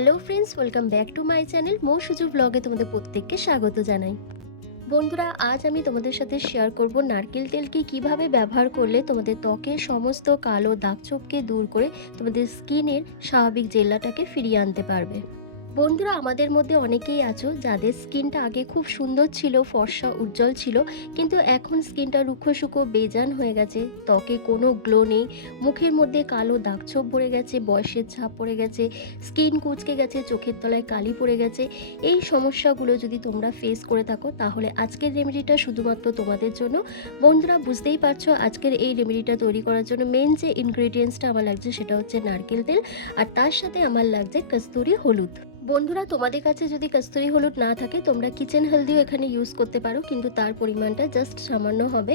Hello friends, welcome back to my channel মৌসুজু ব্লগে তোমাদের প্রত্যেককে স্বাগত জানাই। বন্ধুরা, আজ আমি তোমাদের সাথে শেয়ার করব নারকেল তেলকে কীভাবে ব্যবহার করলে তোমাদের ত্বকের সমস্ত কালো দাগ চোপকে দূর করে তোমাদের স্কিনের স্বাভাবিক জেল্লাটাকে ফিরিয়ে আনতে পারবে। বন্ধুরা, আমাদের মধ্যে অনেকেই আছো যাদের স্কিনটা আগে খুব সুন্দর ছিল, ফর্সা, উজ্জ্বল ছিল, কিন্তু এখন স্কিনটা রুক্ষ শুকো বেজান হয়ে গেছে। ত্বকে কোনো গ্লো নেই, মুখের মধ্যে কালো দাগছোপ পড়ে গেছে, বয়সের ছাপ পড়ে গেছে, স্কিন কুচকে গেছে, চোখের তলায় কালি পড়ে গেছে। এই সমস্যাগুলো যদি তোমরা ফেস করে থাকো, তাহলে আজকের রেমেডিটা শুধুমাত্র তোমাদের জন্য। বন্ধুরা, বুঝতেই পারছ আজকের এই রেমেডিটা তৈরি করার জন্য মেন যে ইনগ্রেডিয়েন্টসটা আমার লাগছে, সেটা হচ্ছে নারকেল তেল, আর তার সাথে আমার লাগছে কস্তুরি হলুদ। বন্ধুরা, তোমাদের কাছে যদি কস্তুরি হলুদ না থাকে, তোমরা কিচেন হেলদিও এখানে ইউজ করতে পারো, কিন্তু তার পরিমাণটা জাস্ট সামান্য হবে।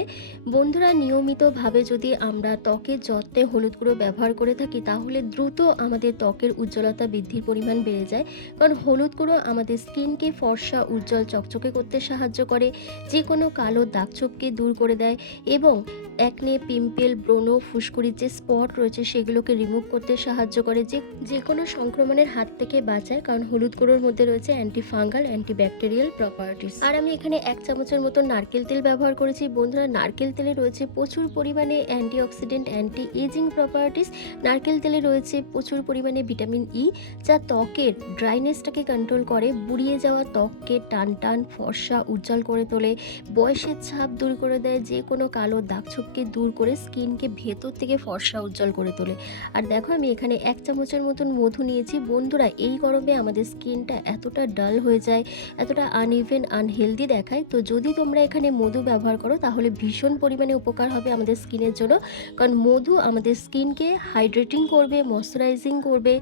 বন্ধুরা, নিয়মিতভাবে যদি আমরা ত্বকের যত্নে হলুদ গুঁড়ো ব্যবহার করে থাকি, তাহলে দ্রুত আমাদের ত্বকের উজ্জ্বলতা বৃদ্ধির পরিমাণ বেড়ে যায়। কারণ হলুদ গুঁড়ো আমাদের স্কিনকে ফর্সা, উজ্জ্বল, চকচকে করতে সাহায্য করে যে কোনো কালো দাগছোপকে দূর করে দেয় এবং একনে পিম্পেল ব্রণ, ফুসকুড়ির যে স্পট রয়েছে, সেগুলোকে রিমুভ করতে সাহায্য করে, যে যে কোনো সংক্রমণের হাত থেকে বাঁচায়। কারণ হলুদ গুঁড়োর মধ্যে রয়েছে anti fungal anti bacterial properties আর আমি এখানে এক চামচের মতো নারকেল তেল ব্যবহার করেছি। বন্ধুরা, নারকেল তেলে রয়েছে প্রচুর পরিমাণে antioxidant anti ageing properties নারকেল তেলে রয়েছে প্রচুর পরিমাণে ভিটামিন ই যা ত্বকের ড্রাইনেসটাকে কন্ট্রোল করে, বুড়িয়ে যাওয়া ত্বককে টান টান, ফর্সা, উজ্জ্বল করে তোলে, বয়সের ছাপ দূর করে দেয়, যে কোনো কালো দাগছোপকে দূর করে স্কিনকে ভেতর থেকে ফর্সা, উজ্জ্বল করে তোলে। আর দেখো, আমি এখানে এক চামচের মতন মধু নিয়েছি। বন্ধুরা, এই গরমে আমাদের স্কিনটা এতটা ডাল হয়ে যায়, এতটা আনইভেন আনহেলদি দেখায়। তো যদি তোমরা এখানে মধু ব্যবহার করো, তাহলে ভীষণ পরিমাণে উপকার হবে আমাদের স্কিনের জন্য। কারণ মধু আমাদের স্কিনকে হাইড্রেটিং করবে ময়শ্চারাইজিং করবে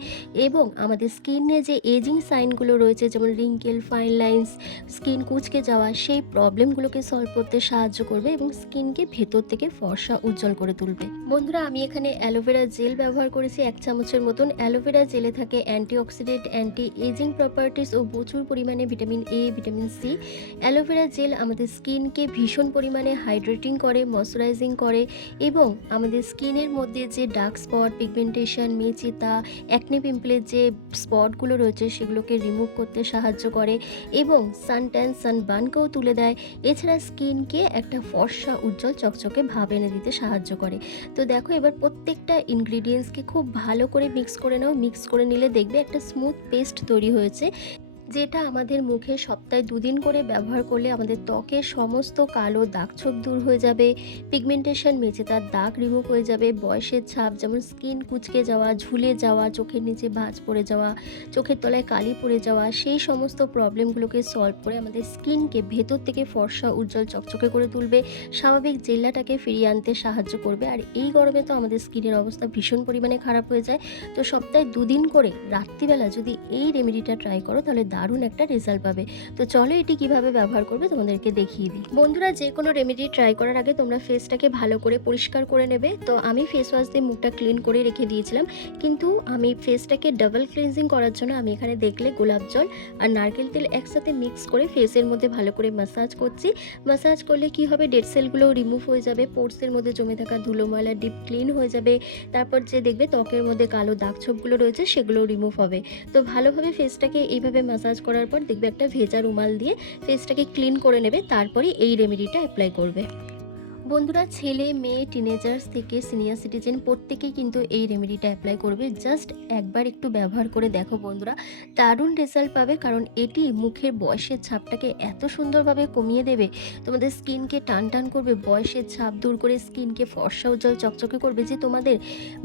এবং আমাদের স্কিনে যে এজিং সাইনগুলো রয়েছে, যেমন রিঙ্কেল ফাইন লাইন্স স্কিন কুচকে যাওয়া, সেই প্রবলেমগুলোকে সলভ করতে সাহায্য করবে এবং স্কিনকে ভেতর থেকে ফর্সা উজ্জ্বল করে তুলবে। বন্ধুরা, আমি এখানে অ্যালোভেরা জেল ব্যবহার করেছি এক চামচের মতন। অ্যালোভেরা জেলে থাকে অ্যান্টিঅক্সিডেন্ট অ্যান্টি এজিং প্রপার্টিস ও প্রচুর পরিমাণে vitamin A vitamin C aloe vera gel আমাদের স্কিনকে ভীষণ পরিমাণে হাইড্রেটিং করে ময়শ্চারাইজিং করে এবং আমাদের স্কিনের মধ্যে যে ডার্ক স্পট পিগমেন্টেশন মেচিতা অ্যাকনে পিম্পলের যে স্পটগুলো রয়েছে সেগুলোকে রিমুভ করতে সাহায্য করে এবং সান ট্যান সানবার্নকেও তুলে দেয়। এছাড়া স্কিনকে একটা ফর্সা, উজ্জ্বল, চকচকে ভাব এনে দিতে সাহায্য করে। তো দেখো এবার প্রত্যেকটা ইনগ্রিডিয়েন্টসকে খুব ভালো করে মিক্স করে নাও। মিক্স করে নিলে দেখবে একটা স্মুথ পেস্ট তৈরি হয়েছে। যেটা আমাদের মুখে সপ্তাহে দুদিন করে ব্যবহার করলে আমাদের ত্বকের সমস্ত কালো দাগছোপ দূর হয়ে যাবে পিগমেন্টেশন মেচে তার দাগ রিমুভ হয়ে যাবে, বয়সের ছাপ যেমন স্কিন কুচকে যাওয়া, ঝুলে যাওয়া, চোখের নিচে ভাঁজ পড়ে যাওয়া, চোখের তলায় কালি পড়ে যাওয়া, সেই সমস্ত প্রবলেমগুলোকে সলভ করে আমাদের স্কিনকে ভেতর থেকে ফর্সা, উজ্জ্বল, চকচকে করে তুলবে, স্বাভাবিক জেল্লাটাকে ফিরিয়ে আনতে সাহায্য করবে। আর এই গরমে তো আমাদের স্কিনের অবস্থা ভীষণ পরিমাণে খারাপ হয়ে যায়। তো সপ্তাহে দুদিন করে রাত্রিবেলা যদি এই রেমেডিটা ট্রাই করো, তাহলে দারুণ একটা রেজাল্ট পাবে। তো চলো এটি কীভাবে ব্যবহার করবে তোমাদেরকে দেখিয়ে দিই। বন্ধুরা, যে কোনো রেমেডি ট্রাই করার আগে তোমরা ফেসটাকে ভালো করে পরিষ্কার করে নেবে। তো আমি ফেস ওয়াশ দিয়ে মুখটা ক্লিন করে রেখে দিয়েছিলাম। কিন্তু আমি ফেসটাকে ডাবল ক্লিনজিং করার জন্য আমি এখানে দেখলে গোলাপ জল আর নারকেল তেল একসাথে মিক্স করে ফেসের মধ্যে ভালো করে মাসাজ করছি। মাসাজ করলে কি হবে? ডেড সেলগুলো রিমুভ হয়ে যাবে। পোর্টসের মধ্যে জমে থাকা ধুলো ময়লা ডিপ ক্লিন হয়ে যাবে। তারপর যে দেখবে ত্বকের মধ্যে কালো দাগছোপগুলো রয়েছে সেগুলো রিমুভ হবে। তো ভালোভাবে ফেসটাকে এইভাবে মাসাজ করার পর দেখবে একটা ভেজা রুমাল দিয়ে ফেসটাকে ক্লিন করে নেবে, তারপরে এই রেমেডিটা অ্যাপ্লাই করবে। বন্ধুরা, ছেলে, মেয়ে টিনেজার্স থেকে সিনিয়র সিটিজেন প্রত্যেকেই কিন্তু এই রেমেডিটা অ্যাপ্লাই করবে। জাস্ট একবার একটু ব্যবহার করে দেখো বন্ধুরা, দারুণ রেজাল্ট পাবে কারণ এটি মুখের বয়সের ছাপটাকে এত সুন্দরভাবে কমিয়ে দেবে। তোমাদের স্কিনকে টান টান করবে, বয়সের ছাপ দূর করে স্কিনকে ফর্সা উজ্জ্বল চকচকে করবে যে তোমাদের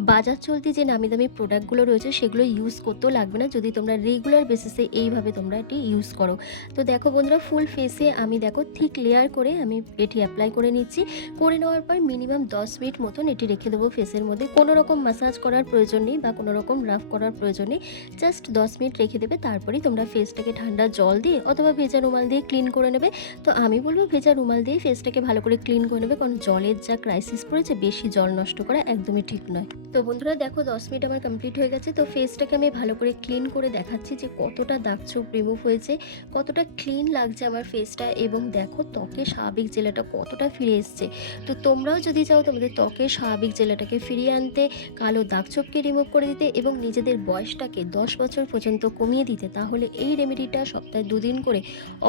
বাজার চলতি যে নামি দামি প্রোডাক্টগুলো রয়েছে সেগুলো ইউজ করতেও লাগবে না। যদি তোমরা রেগুলার বেসিসে এইভাবে তোমরা এটি ইউজ করো। তো দেখো বন্ধুরা ফুল ফেসে আমি দেখো থিক লেয়ার করে আমি এটি অ্যাপ্লাই করে নিচ্ছি। করে নেওয়ার পর মিনিমাম দশ মিনিট মতন এটি রেখে দেবো ফেসের মধ্যে। কোনো রকম মাসাজ করার প্রয়োজন নেই বা কোনো রকম রাফ করার প্রয়োজন নেই। জাস্ট দশ মিনিট রেখে দেবে, তারপরেই তোমরা ফেসটাকে ঠান্ডা জল দিয়ে অথবা ভেজা রুমাল দিয়ে ক্লিন করে নেবে। তো আমি বলব ভেজা রুমাল দিয়ে ফেসটাকে ভালো করে ক্লিন করে নেবে, কারণ জলের যা ক্রাইসিস পড়েছে, বেশি জল নষ্ট করা একদমই ঠিক নয়। তো বন্ধুরা, দেখো দশ মিনিট আমার কমপ্লিট হয়ে গেছে। তো ফেসটাকে আমি ভালো করে ক্লিন করে দেখাচ্ছি যে কতটা দাগ ছোপ রিমুভ হয়েছে, কতটা ক্লিন লাগছে আমার ফেসটা এবং দেখো ত্বকে স্বাভাবিক জেলাটা কতটা ফিরে এসছে। তো তোমরাও যদি চাও তোমাদের ত্বকের স্বাভাবিক জেলাটাকে ফিরিয়ে আনতে, কালো দাগছোপকে রিমুভ করে দিতে এবং নিজেদের বয়সটাকে দশ বছর পর্যন্ত কমিয়ে দিতে, তাহলে এই রেমেডিটা সপ্তাহে দুদিন করে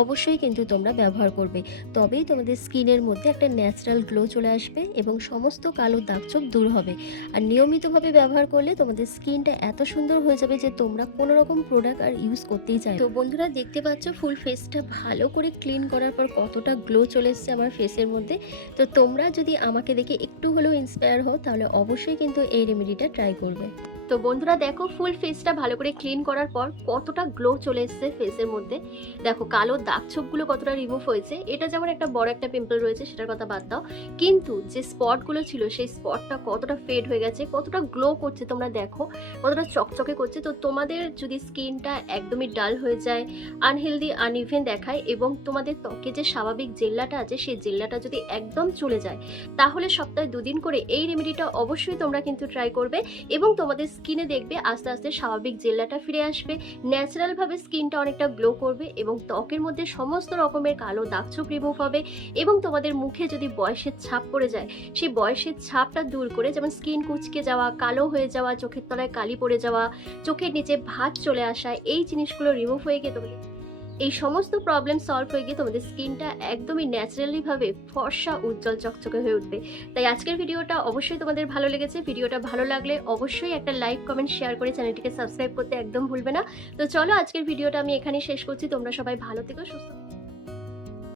অবশ্যই কিন্তু তোমরা ব্যবহার করবে। তবেই তোমাদের স্কিনের মধ্যে একটা ন্যাচারাল গ্লো চলে আসবে এবং সমস্ত কালো দাগছোপ দূর হবে। আর নিয়মিতভাবে ব্যবহার করলে তোমাদের স্কিনটা এত সুন্দর হয়ে যাবে যে তোমরা কোনো রকম প্রোডাক্ট আর ইউজ করতেই চাই তো বন্ধুরা, দেখতে পাচ্ছ ফুল ফেসটা ভালো করে ক্লিন করার পর কতটা গ্লো চলে এসছে আমার ফেসের মধ্যে। তো তোমরা যদি আমাকে দেখে একটু হলেও ইন্সপায়ার হও, তাহলে অবশ্যই কিন্তু এই রেমেডিটা ট্রাই করবে। তো বন্ধুরা দেখো ফুল ফেসটা ভালো করে ক্লিন করার পর কতটা গ্লো চলে এসছে ফেসের মধ্যে। দেখো কালো দাগ ছোপগুলো কতটা রিমুভ হয়েছে, এটা যেমন একটা বড় একটা পিম্পল রয়েছে সেটার কথা বাদ দাও। কিন্তু যে স্পটগুলো ছিল সেই স্পটটা কতটা ফেড হয়ে গেছে, কতটা গ্লো করছে তোমরা দেখো, কতটা চকচকে করছে। তো তোমাদের যদি স্কিনটা একদমই ডাল হয়ে যায় আনহেলদি আনইভেন দেখায় এবং তোমাদের ত্বকে যে স্বাভাবিক জেল্লাটা আছে সেই জেল্লাটা যদি একদম চলে যায়, তাহলে সপ্তাহে দুদিন করে এই রেমেডিটা অবশ্যই তোমরা কিন্তু ট্রাই করবে এবং তোমাদের স্কিনে দেখবে আস্তে আস্তে স্বাভাবিক জেল্লাটা ফিরে আসবে। ন্যাচারালভাবে স্কিনটা অনেকটা গ্লো করবে এবং ত্বকের মধ্যে সমস্ত রকমের কালো দাগছোপ রিমুভ হবে এবং তোমাদের মুখে যদি বয়সের ছাপ পড়ে যায়, সেই বয়সের ছাপটা দূর করে যেমন স্কিন কুচকে যাওয়া, কালো হয়ে যাওয়া, চোখের তলায় কালি পড়ে যাওয়া, চোখের নিচে ভাত চলে আসা, এই জিনিসগুলো রিমুভ হয়ে গিয়ে তোমাদের এই সমস্ত প্রবলেম সলভ হয়ে গিয়ে তোমাদের স্কিনটা একদমই ন্যাচারালিভাবে ফর্সা, উজ্জ্বল, চকচকে হয়ে উঠবে। তাই আজকের ভিডিওটা অবশ্যই তোমাদের ভালো লেগেছে। ভিডিওটা ভালো লাগলে অবশ্যই একটা লাইক কমেন্ট শেয়ার করে চ্যানেলটিকে সাবস্ক্রাইব করতে একদম ভুলবে না। তো চলো আজকের ভিডিওটা আমি এখানেই শেষ করছি। তোমরা সবাই ভালো থেকো, সুস্থ।